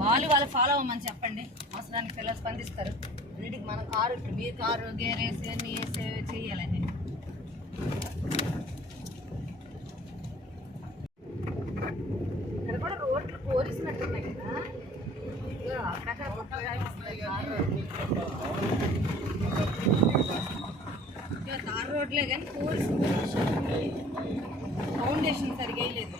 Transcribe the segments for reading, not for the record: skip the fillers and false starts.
బాలు వాళ్ళు ఫాలో అవ్వమని చెప్పండి, అవసరానికి పిల్లలు స్పందిస్తారు. వీటికి మన కారు మీరు కారు గేర్ వేసి అన్ని వేసి చేయాలండి. ఇక్కడ కూడా రోడ్లు కోరిసినట్టున్నాయి కదా, తార్ రోడ్లే కానీ కోరిసి ఫౌండేషన్ సరిగా వేయలేదు.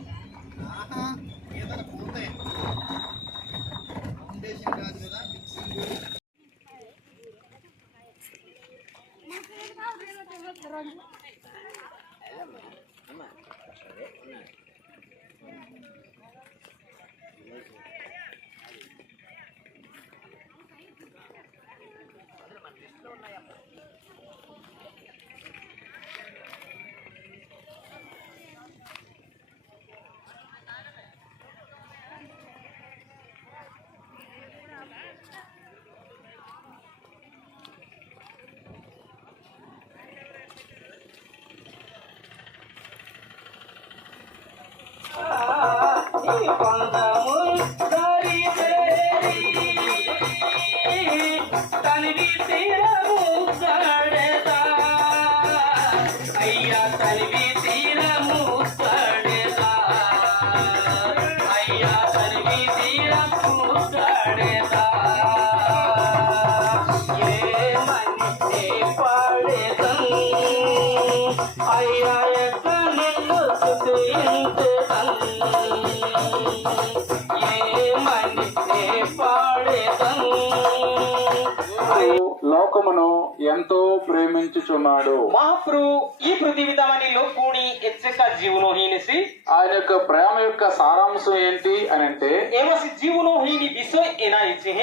లోకమును ఎంతో ప్రేమించుచున్నాడు. మహాప్రభు ఈ పృథివీలో కూడి ఎచ్చక జీవనోహీనిసి ఆయన యొక్క ప్రేమ యొక్క సారాంశం ఏంటి అని అంటే ఏమసి జీవనోహీని విషయ ఏనాయిచి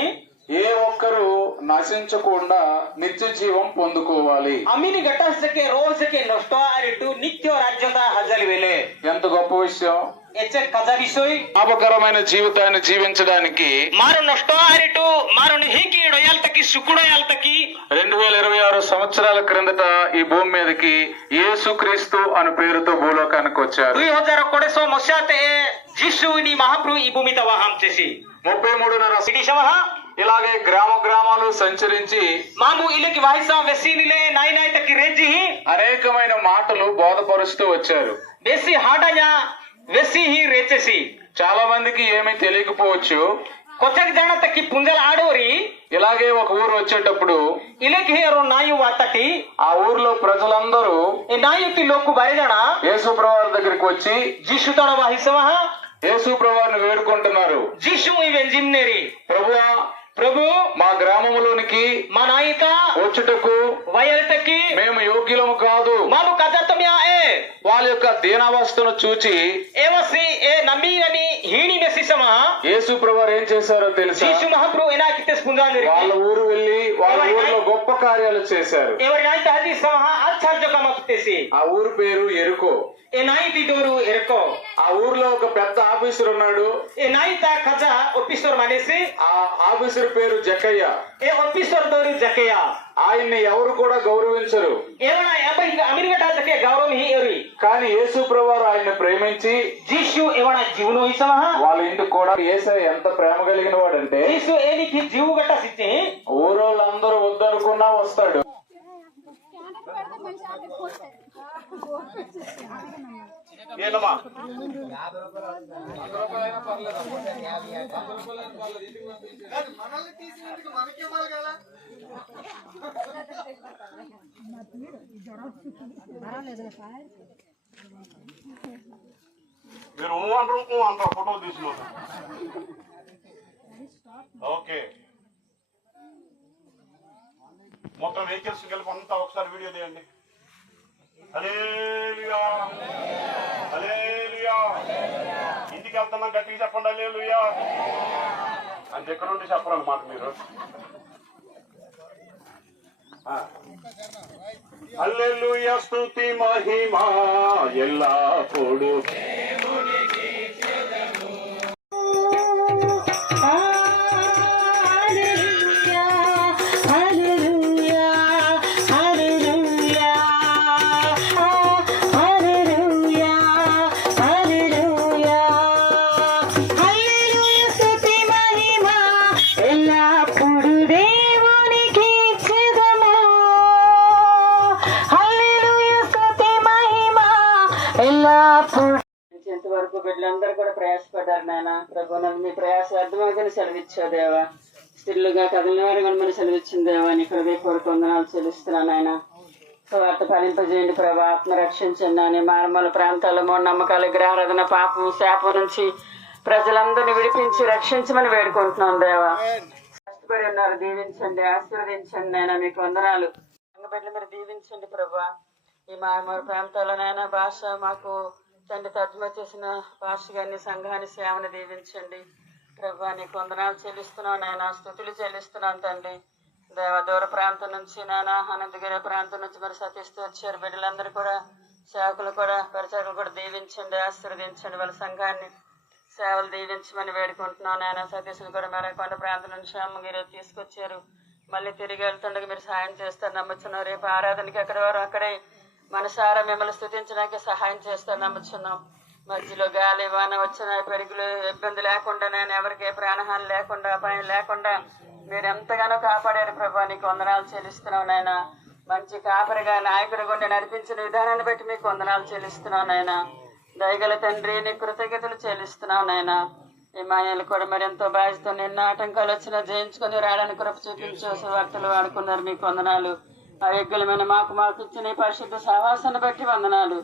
ఏ ఒక్కరు నశించకుండా నిత్య జీవం పొందుకోవాలి. అమ్మిని గట్టాసకే రోజుకే నష్ట అరిటు నిత్య రాజ్యత హజలి వెలే. ఎంత గొప్ప విషయం! లాభకరమైన జీవితాన్ని జీవించడానికి మారు నష్ట అరిటు మారు హీకి డొయాల్తకి సుకుడొయాల్తకి 2026 సంవత్సరాల క్రిందట ఈ భూమి మీదకి యేసుక్రీస్తు అనే పేరుతో భూలోకానికి వచ్చారు. 2021 మసాతే జీసుని మహాప్రభు ఈ భూమి తవాహం చేసి 33 సిటీ ఇలాగే గ్రామాలు సంచరించి మాము ఇలకి వాయిసా వెసీనిలే నాయనాయ్ తకి రేజి అనేకమైన మాటలు బోధపరుస్తూ వచ్చారు. బేసి హాటజా వెసి హి రేచేసి చాలా మందికి ఏమీ తెలియకపోవచ్చు. కొత్తకి జాన తక్కి పుంజల ఆడోరి ఇలాగే ఒక ఊరు వచ్చేటప్పుడు ఇలకి హేరో నాయు వాతకి ఆ ఊర్లో ప్రజలందరూ ఈ నాయుకి లోకు బరిజన యేసు ప్రభువారి దగ్గరికి వచ్చి జీసు తోడ వాహిసవహ యేసు ప్రభువారిని వేడుకుంటున్నారు. జీసు ఇవెన్ జిమ్నేరి ప్రభువా, ప్రభు మా గ్రామంలోనికి మా నాయక వచ్చుటకు వయలతకి మేము యోగ్యులము కాదు. మాము కజతమ్యా ఏ వాళ్ళ యొక్క దీనావస్థను చూచి ఏవసి ఏ నమీని హీని మెసిసమా యేసు ప్రభువారు ఏం చేశారో తెలుసా? జీసు మహాప్రభు ఎనాకితే స్పుంజాందిరి వాళ్ళ ఊరు వెళ్ళి వాళ్ళ ఊర్లో గొప్ప కార్యాలు చేశారు. ఎవరి నాయక హది సమహ ఆశ్చర్య కమకుతేసి ఆ ఊరు పేరు ఎరుకో. ఏ నాయితి డోరు ఎరుకో. ఆ ఊర్లో ఒక పెద్ద ఆఫీసర్ ఉన్నాడు. ఏ నాయిత ఖజా ఆఫీసర్ మనేసి ఆ ఆఫీసర్ పేరు జకయ్య. ఏ ఆఫీసర్ డోరు జకయ్య. ఆయన్ని ఎవరు కూడా గౌరవించరు. ఏమన్నా అమెరికా గౌరవం హీరి కానీ యేసు ప్రభువారు ఆయన్ని ప్రేమించి జీసు ఏమన్నా జీవను ఇసమహ వాళ్ళ ఇంటికి కూడా యేసయ్య ఎంత ప్రేమ కలిగిన వాడంటే జీసు ఏనికి జీవు గట్ట సిచ్చి ఊరోళ్ళందరూ వద్దనుకున్నా వస్తాడు. ఏనమ్మా మీరు అంటారు ఫోటో తీసిన ఓకే. మొత్తం వెహికల్స్ కలిపి అంతా ఒకసారి వీడియో తీయండి. హల్లెలూయా హల్లెలూయా. ఇంటికి వెళ్తున్నాం గట్టిగా చెప్పండి హల్లెలూయా అంటే ఎక్కడ ఉండి చెప్పరన్నమాట మీరు. హల్లెలూయా స్తుతి మహిమా ఎల్లప్పుడూ Hallelujah. ఇంతవరకు బిడ్డలందరూ కూడా ప్రయాసపడ్డారు నాయన. ప్రభు నన్ను మీ ప్రయాస అర్థమవుతుంది సెలవిచ్చావు దేవా. స్త్రీలుగా కదిలిన వారు కూడా మనం సెలవిచ్చింది దేవా. నీ హృదయపూర్వక వందనాలు చెల్లిస్తున్నాను ఆయన. సువార్త ఫలింపజేయండి ప్రభా. ఆత్మ రక్షించండి అని మారుమూల ప్రాంతాల్లో మూఢనమ్మకాలు, విగ్రహారాధన, పాపం, శాపం నుంచి ప్రజలందరినీ విడిపించి రక్షించమని వేడుకుంటున్నాం దేవా. కష్టపడి ఉన్నారు, దీవించండి, ఆశీర్వదించండి నాయన. మీకు వందనాలు. బిడ్డలు మీరు దీవించండి ప్రభా. ఈ మారుమూల ప్రాంతాల్లోనైనా భాష మాకు తండ్రి తర్జుమా చేసిన భాష గారిని, సంఘాన్ని, సేవని దీవించండి ప్రభా. నీకు వందనాలు చెల్లిస్తున్నాను నాయన. స్తుతులు చెల్లిస్తున్నాను తండ్రి. దేవ దూర ప్రాంతం నుంచి నానా అనంతగిరి ప్రాంతం నుంచి మరి సతీస్తూ వచ్చారు బిడ్డలందరూ కూడా, సేవకులు కూడా, పరిచకులు కూడా దీవించండి, ఆశీర్వదించండి. వాళ్ళ సంఘాన్ని, సేవలు దీవించమని వేడుకుంటున్నాను నాయన. సతీష్ని కూడా మెరకొండ ప్రాంతం నుంచి అమ్మగిరి తీసుకొచ్చారు. మళ్ళీ తిరిగి వెళ్తుండగా మీరు సహాయం చేస్తారు నమ్ముచున్నాం. రేపు ఆరాధనకి ఎక్కడి వారు అక్కడే మనసారా మిమ్మల్ని స్తుతించడానికి సహాయం చేస్తారు నమ్ముచున్నాం. మధ్యలో గాలి వాన వచ్చిన పెరుగులు ఇబ్బంది లేకుండా నేను ఎవరికి ఏ ప్రాణహాని లేకుండా, అపాయం లేకుండా మీరు ఎంతగానో కాపాడారు ప్రభా. నీకు వందనాలు చెల్లిస్తున్నావు నాయన. మంచి కాపరిగా నాయకుడి గుండె నడిపించిన విధానాన్ని బట్టి మీకు వందనాలు చెల్లిస్తున్నావు నాయన. దయగల తండ్రి నీ కృతజ్ఞతలు చెల్లిస్తున్నావు నాయన. ఈ మాయలు కూడా మరి ఎంతో బాధ్యత, ఎన్నో ఆటంకాలు వచ్చినా జయించుకొని రావడానికి కృప చూపించు సువార్తలు వాడుకున్నారు. మీకు వందనాలు. అయోగ్యులమైన మాకు ఇచ్చిన పరిశుద్ధ సహవాసాన్ని బట్టి వందనాలు.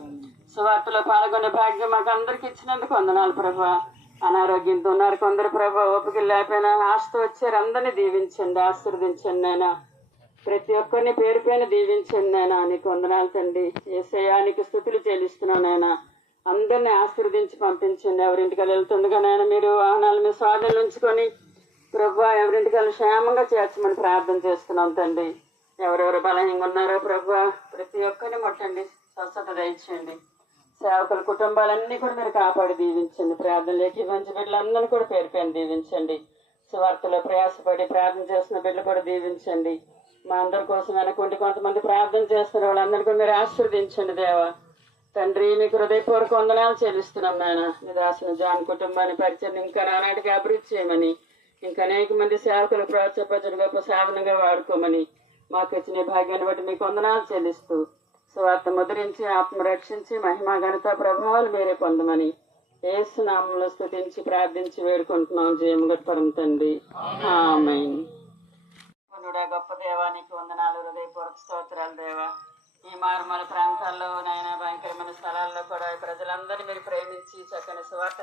సువార్తలో పాల్గొనే భాగ్యం మాకు అందరికి ఇచ్చినందుకు వందనాలు ప్రభా. అనారోగ్యంతో ఉన్నారు కొందరు ప్రభా, ఓపిక లేకపోయినా ఆశతో వచ్చారు. అందరినీ దీవించండి, ఆశీర్వదించండి నాయన. ప్రతి ఒక్కరిని పేరు పైన దీవించండి నాయన. నీకు వందనాలు తండ్రి. యేసయ్యానికి స్తుతులు చెల్లిస్తున్నాను నాయన. అందరినీ ఆశీర్వదించి పంపించండి. ఎవరింటికి వెళ్తుండగా నాయన మీరు వాహనాల మీద స్వాధీనం ఉంచుకొని ప్రభా ఎవరింటికి క్షేమంగా చేర్చమని ప్రార్థన చేస్తున్నాం తండ్రి. ఎవరెవరు బలహీనంగా ఉన్నారో ప్రభా ప్రతి ఒక్కరిని ముట్టండి, స్వస్థత దయచేయండి. సేవకుల కుటుంబాలన్నీ కూడా మీరు కాపాడి దీవించండి. ప్రార్థనలోకి మంచి బిడ్డలందరినీ కూడా పేరు పైన దీవించండి. సువార్తలో ప్రయాసపడి ప్రార్థన చేస్తున్న బిడ్డలు కూడా దీవించండి. మా అందరి కోసం వెనకుండి కొంతమంది ప్రార్థన చేస్తున్న వాళ్ళందరినీ కూడా మీరు ఆశీర్వదించండి దేవా. తండ్రి మీకు హృదయపూర్వక వందనాలు చెల్లిస్తున్నాం నాయన. మీ దాసిన జాన్ కుటుంబాన్ని పరిచయం ఇంకా నానాటికి అభివృద్ధి చేయమని, ఇంకా అనేక మంది సేవకులు ప్రోత్సాహపరచడం గొప్ప సాధనంగా వాడుకోమని మాకు ఇచ్చిన భాగ్యాన్ని బట్టి మీకు వందనాలు చెల్లిస్తూ సువార్త ముద్రించి ఆత్మ రక్షించి మహిమా ఘనత ప్రభావాలు మీరే పొందమని యేసు నామములో స్తుతించి ప్రార్థించి వేడుకుంటున్నాం. జయముగట్పరం తండ్రి ఆమేన్. గొప్ప దేవానికి వందనాలు, హృదయపూర్వక స్తోత్రాలు దేవా. ఈ మారుమూల ప్రాంతాల్లో నాయన భయంకరమైన స్థలాల్లో కూడా ప్రజలందరినీ మీరు ప్రేమించి చక్కని సువార్త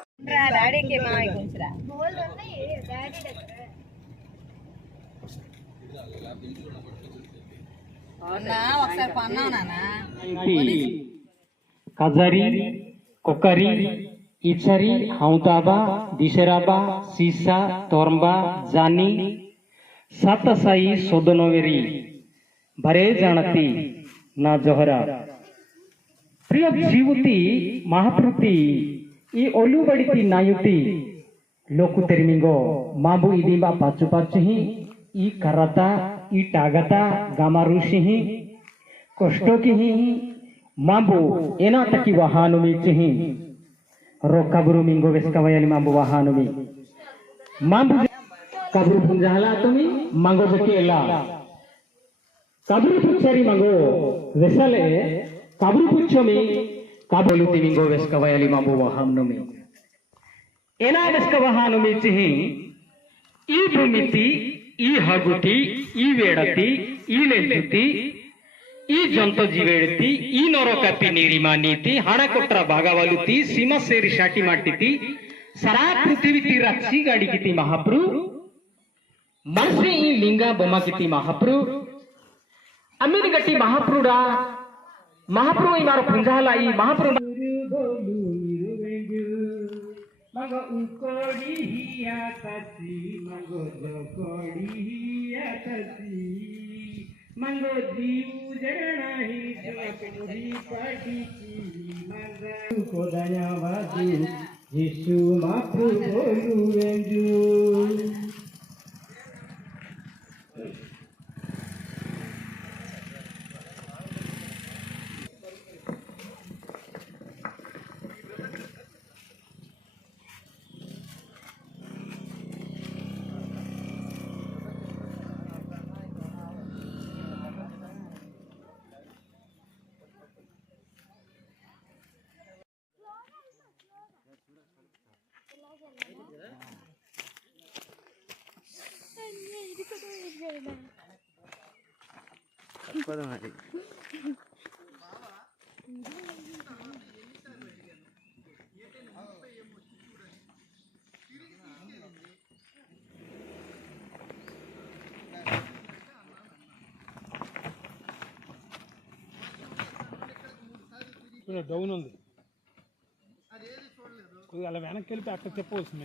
కజరి, కొక్కరి, ఇచరి, హౌతాబా, దిశరాబా, సీసా, తోర్బా, జాని, सातसाई सोदनोवेरी भरे जानती ना जोहरा प्रिय जीवती महाप्रति ई ओलुबड़ीती नायुती लोकु तेरिमिंगो मांबू इदिबा पाचु पाचुही ई करता ई टागता गामारुषि ही कष्टो की ही मांबू एना तकी वहानुमी चही रोकाबुरु मिंगो वेस्कवयली मांबू वहानुमी मांबू kaburu punjahala tumi mango bekela kaburu puchari mango vesale kaburu puchomi kabulu timingo veskavayali mambu wahamnumi ena veskavahanumi chihi ee bhumiti ee haguti ee vedati ee lenjuti ee janto jivedti ee norokapi nirimaniti hana kotra bhagavaluti sima seri shati matiti sara prithiviti rakshi gadi kiti mahapru मनसे ई लिंगा बोमा किती महाप्रु अमीर गट्टी महाप्रुडा महाप्रु ई मारो पुंजाला ई महाप्रु मगो उकोडी हिया तसी मगो जोकोडी हिया तसी मंगो जीव जरणा ही जोकोडी पडीची मंगा को दयावादी यीशु महाप्रु बोलू वेंजू డౌన్ ఉంది కొద్దిగా అలా వెనక్కి వెళ్ళి అక్కడ చెప్పవచ్చు.